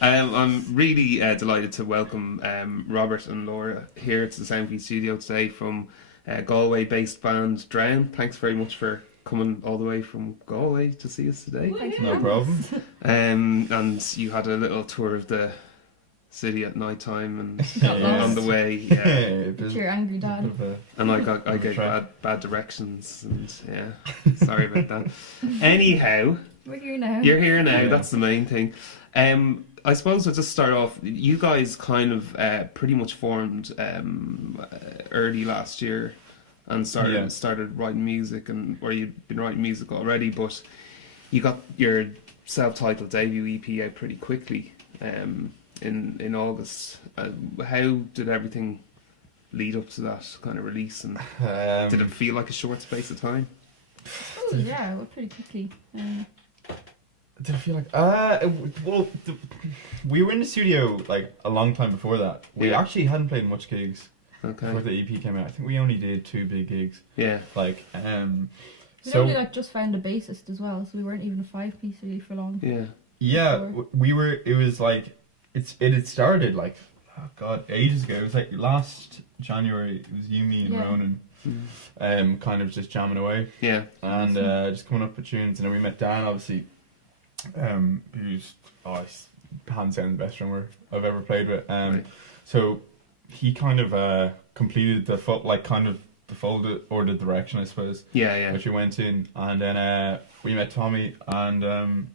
I'm really delighted to welcome Robert and Laura here to the Soundkey studio today from Galway-based band Drown. Thanks very much for coming all the way from Galway to see us today. No problem. And you had a little tour of the city at night time and on the way. Yeah. It's your angry dad. And I gave bad directions, and sorry about that. Anyhow, we're here now. You're here now. Yeah. That's the main thing. I suppose I'll just start off. You guys kind of pretty much formed early last year and started writing music, or you'd been writing music already, but you got your self-titled debut EP out pretty quickly in August. How did everything lead up to that kind of release, and did it feel like a short space of time? Oh yeah, it went pretty quickly. Did I feel like we were in the studio like a long time before that. We actually hadn't played much gigs before the EP came out. I think we only did 2 big gigs. Yeah. Like we only just found a bassist as well, so we weren't even a 5-piece really for long. Yeah. Yeah, we were. It was like it had started like ages ago. It was like last January. It was you, me, and Ronan, kind of just jamming away. Yeah. And just coming up with tunes, and then we met Dan, obviously. Who's hands down the best drummer I've ever played with. So he kind of completed the folded or the direction, I suppose. Yeah. Which we went in, and then we met Tommy, and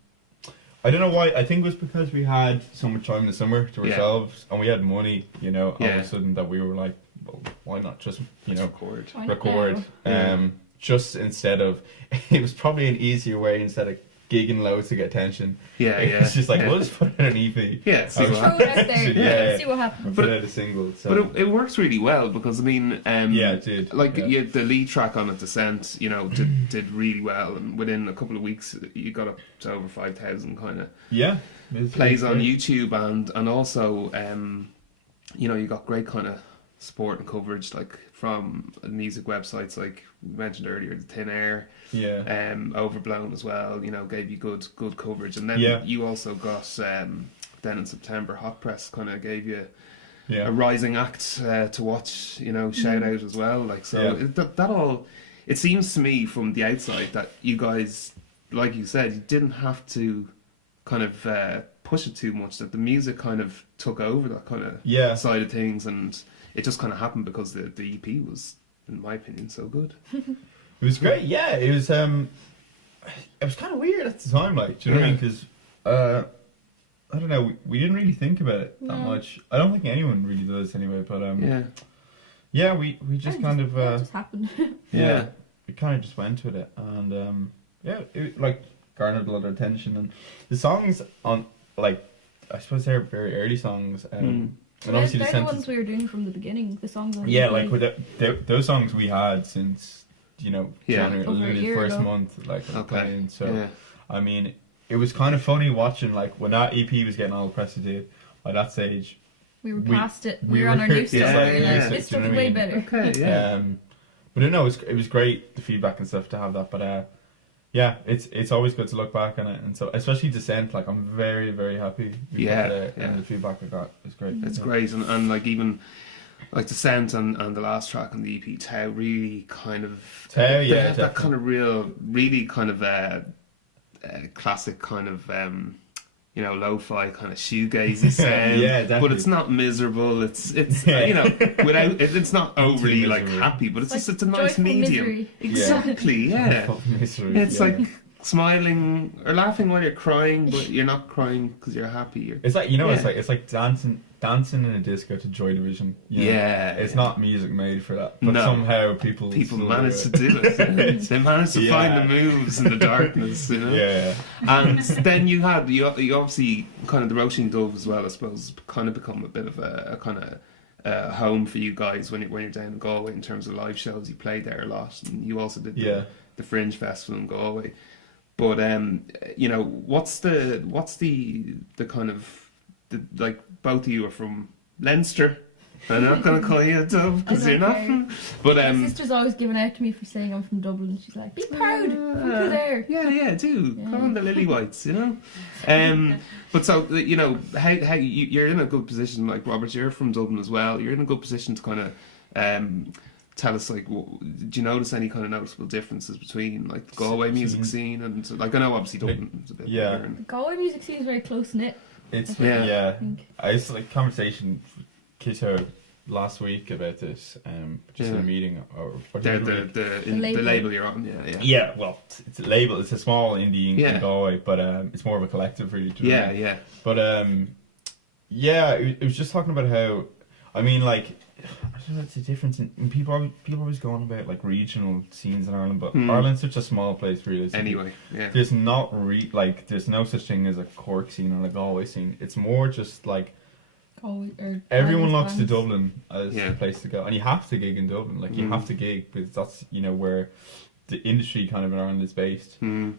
I don't know why. I think it was because we had so much time in the summer to ourselves, and we had money. All of a sudden that we were like, well, why not just record? Just instead of it was probably an easier way instead of gigging low to get attention. It's just like, we'll just put out an EP. See what happens. See what happens. Put out a single. So. But it works really well because, I mean... it did. Like, the lead track on it, Descent, did really well. And within a couple of weeks, you got up to over 5,000 kind of plays on YouTube. And also, you got great kind of support and coverage, like, from music websites like we mentioned earlier, the Thin Air, Overblown as well. Gave you good coverage, and then you also got then in September, Hot Press kind of gave you a rising act to watch. Shout out as well. Like that all. It seems to me from the outside that you guys, like you said, you didn't have to kind of push it too much. That the music kind of took over that kind of side of things, and it just kind of happened because the EP was, in my opinion, so good. It was great, yeah. It was kind of weird at the time, like, do you know what I mean? Because I don't know, we didn't really think about it that much. I don't think anyone really does anyway. But we just kind of it just happened. we kind of just went with it, and it like garnered a lot of attention. And the songs on, like, I suppose they're very early songs. And obviously they're the ones we were doing from the beginning. The songs on like with those songs we had since January, the first month, like playing. So I mean, it was kind of funny watching, like, when that EP was getting all the press it did. By that stage, we were past it. We were on our new stuff. This stuff is way better. Okay, but no, it was great, the feedback and stuff, to have that. But it's always good to look back on it, and so especially Descent, like, I'm very, very happy with the feedback I got. It's great. It's great, and like, even like Descent and the last track on the EP, Tao, really kind of that kind of really kind of classic kind of lo-fi kind of shoegazy sound. But it's not miserable. It's without it's not overly like happy, but it's a nice medium. Misery. Exactly. It's like smiling or laughing while you're crying, but you're not crying because you're happy. It's like it's like dancing in a disco to Joy Division. It's not music made for that, but somehow people manage to do it. They manage to find the moves in the darkness, And then you obviously kind of the Roisin Dove as well, I suppose, kind of become a bit of a kind of home for you guys when you're down in Galway in terms of live shows. You played there a lot, and you also did the Fringe Festival in Galway. But what's the kind of like, both of you are from Leinster, I'm not going to call you a dove because you're not. But my sister's always giving out to me for saying I'm from Dublin. She's like, be proud. Come there. Yeah, do. Come on, the lily whites, you know. But so, you know, how you're in a good position. Like Robert, you're from Dublin as well. You're in a good position to kind of tell us, like, do you notice any kind of noticeable differences between like the Galway music scene and like, I know obviously Dublin's a bit bigger. The Galway music scene is very close knit. It's I used to like conversation with Kito last week about this, just in a meeting or the label you're on. Yeah, well, it's a label. It's a small indie in Galway, but it's more of a collective, really. Yeah. But it was just talking about how, I mean, like, I don't know, it's a difference in people always go on about like regional scenes in Ireland, but Ireland's such a small place, really. Anyway, there's not there's no such thing as a Cork scene or a Galway scene. It's more just like everyone looks to Dublin as the place to go, and you have to gig in Dublin. Like you have to gig because that's, you know, where the industry kind of in Ireland is based.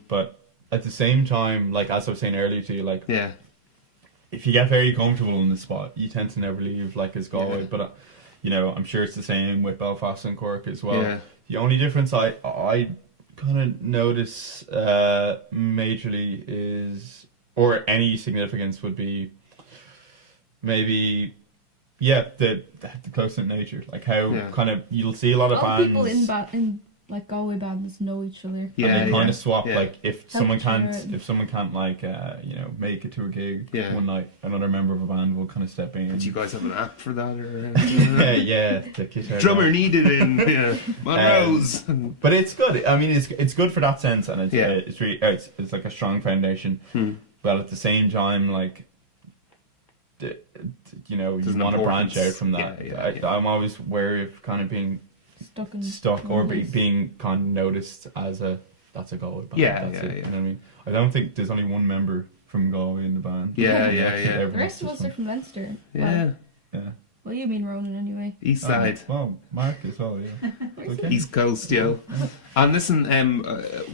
But at the same time, like as I was saying earlier to you, like if you get very comfortable in the spot, you tend to never leave. Like as Galway, but you know, I'm sure it's the same with Belfast and Cork as well. Yeah. The only difference I kind of notice majorly is, or any significance would be, maybe, the close-knit nature. Like how kind of, you'll see a lot of bands. People in like Galway bands know each other. Yeah, and they kind of swap. Like if someone can't like you know, make it to a gig one night, another member of a band will kind of step in. Do you guys have an app for that, or the drummer needed in Monroe's? But it's good. I mean, it's good for that sense, and it's really it's like a strong foundation. But at the same time, like, you know, you want to branch out from that. I'm always wary of kind of being stuck or being kind of noticed as that's a Galway band. Yeah. You know what I mean? I don't think there's only one member from Galway in the band. The rest of us are from Leinster. Yeah. Well, you mean Ronan anyway. East side. Well, Mark as well, Okay. East Coast, And listen,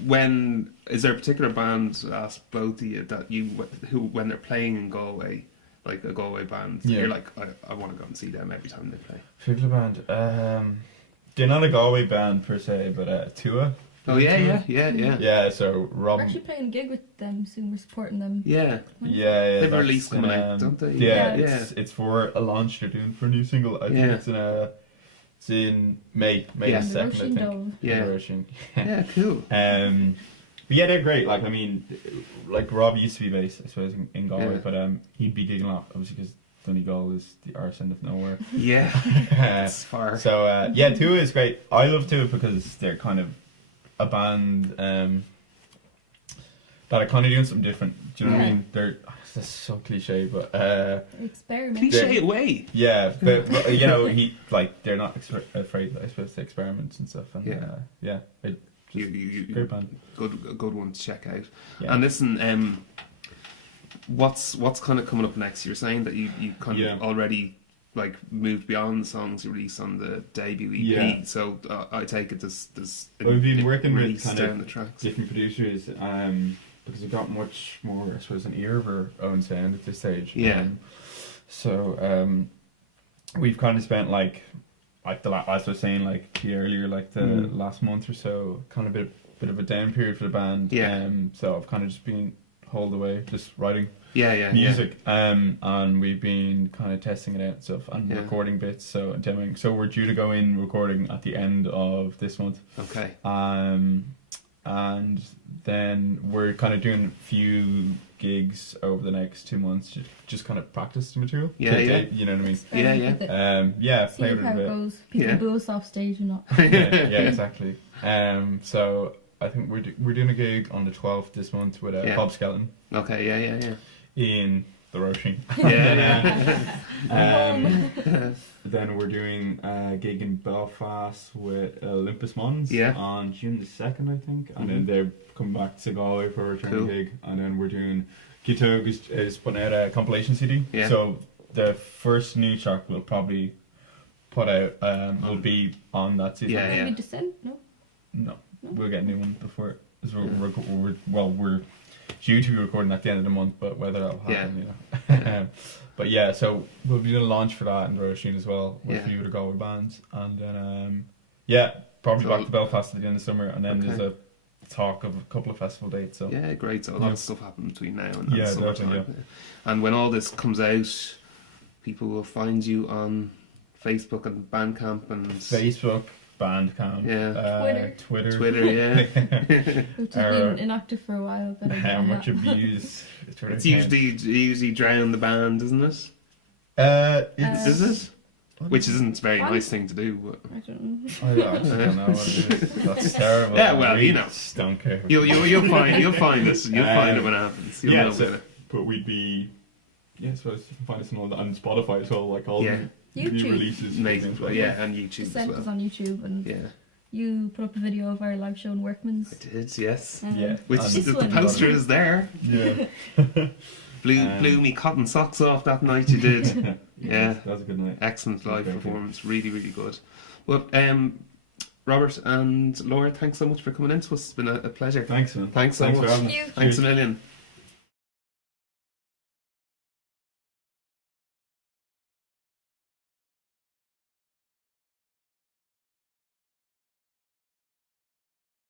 when is there a particular band, ask both of you, that who when they're playing in Galway, like a Galway band, you're like, I want to go and see them every time they play? Particular band, they're not a Galway band per se, but Tua. Oh yeah. Yeah, so Rob. We're actually playing a gig with them soon. We're supporting them. Yeah. They have a release coming out, don't they? Yeah. It's for a launch they're doing for a new single. I think it's in May 2nd, I think. Yeah, cool. But yeah, they're great. Like, I mean, like Rob used to be based, I suppose, in Galway, but he'd be gigging a lot, obviously, because Donegal is the arse end of nowhere. Yeah, it's far. So Tua is great. I love Tua because they're kind of a band that are kind of doing something different. Do you know what I mean? That's so cliche, but experiment. Cliche away. Yeah, but you know, they're not afraid, I suppose, to experiments and stuff. And great band. Good one to check out. Yeah. And listen, what's kind of coming up next? You're saying that you kind of already like moved beyond the songs you released on the debut EP. So I take it there's we've been working with kind of the tracks. Different producers because we've got much more, I suppose, an ear of our own sound at this stage. Yeah. So we've kind of spent like as I was saying like earlier, like the last month or so, kind of bit of a down period for the band. Yeah. So I've kind of just been holed away, just writing music. And we've been kind of testing it out and stuff and recording bits, so demoing. So we're due to go in recording at the end of this month. Okay. And then we're kind of doing a few gigs over the next 2 months to just kind of practice the material. You know what I mean? See how it goes. People boo us off stage or not. Exactly. So I think we're doing a gig on the 12th this month with Bob Skeleton. Okay, in the Roisin. Then we're doing a gig in Belfast with Olympus Mons on June the 2nd, I think. And then they're coming back to Galway for a return gig. And then we're doing Kitog is putting out a compilation CD. Yeah. So the first new track we'll probably put out will be on that CD. Maybe Descent? No. We'll get a new one before. We're due to be recording at the end of the month, but whether that'll happen, But yeah, so we'll be doing a launch for that in Roisin as well with a few other Galway bands, and then probably back to Belfast at the end of summer, and then there's a talk of a couple of festival dates. So yeah, great. So a lot of stuff happening between now and summertime. definitely. And when all this comes out, people will find you on Facebook and Bandcamp and Facebook, Bandcamp, Twitter, yeah. Which has been inactive for a while, but how much abuse? It's usually drown the band, isn't it? Is it? Which isn't a very nice thing to do. But I don't know. I just don't know what it is. That's terrible. Yeah, well, you know, don't care. You'll find this. You'll find it when it happens. You'll know it. But we'd be. Yeah, so you can find us on Spotify as well, like all the new releases. Amazing, and YouTube as well. Us on YouTube, and you put up a video of our live show in Workman's. I did, yes. Which the poster is there. Yeah. Blew me cotton socks off that night. You did. Yeah, that was a good night. Excellent live performance. Really, really good. Well, Robert and Laura, thanks so much for coming in to us. It's been a pleasure. Thanks, man. Thanks so much. For having us. Thanks a million.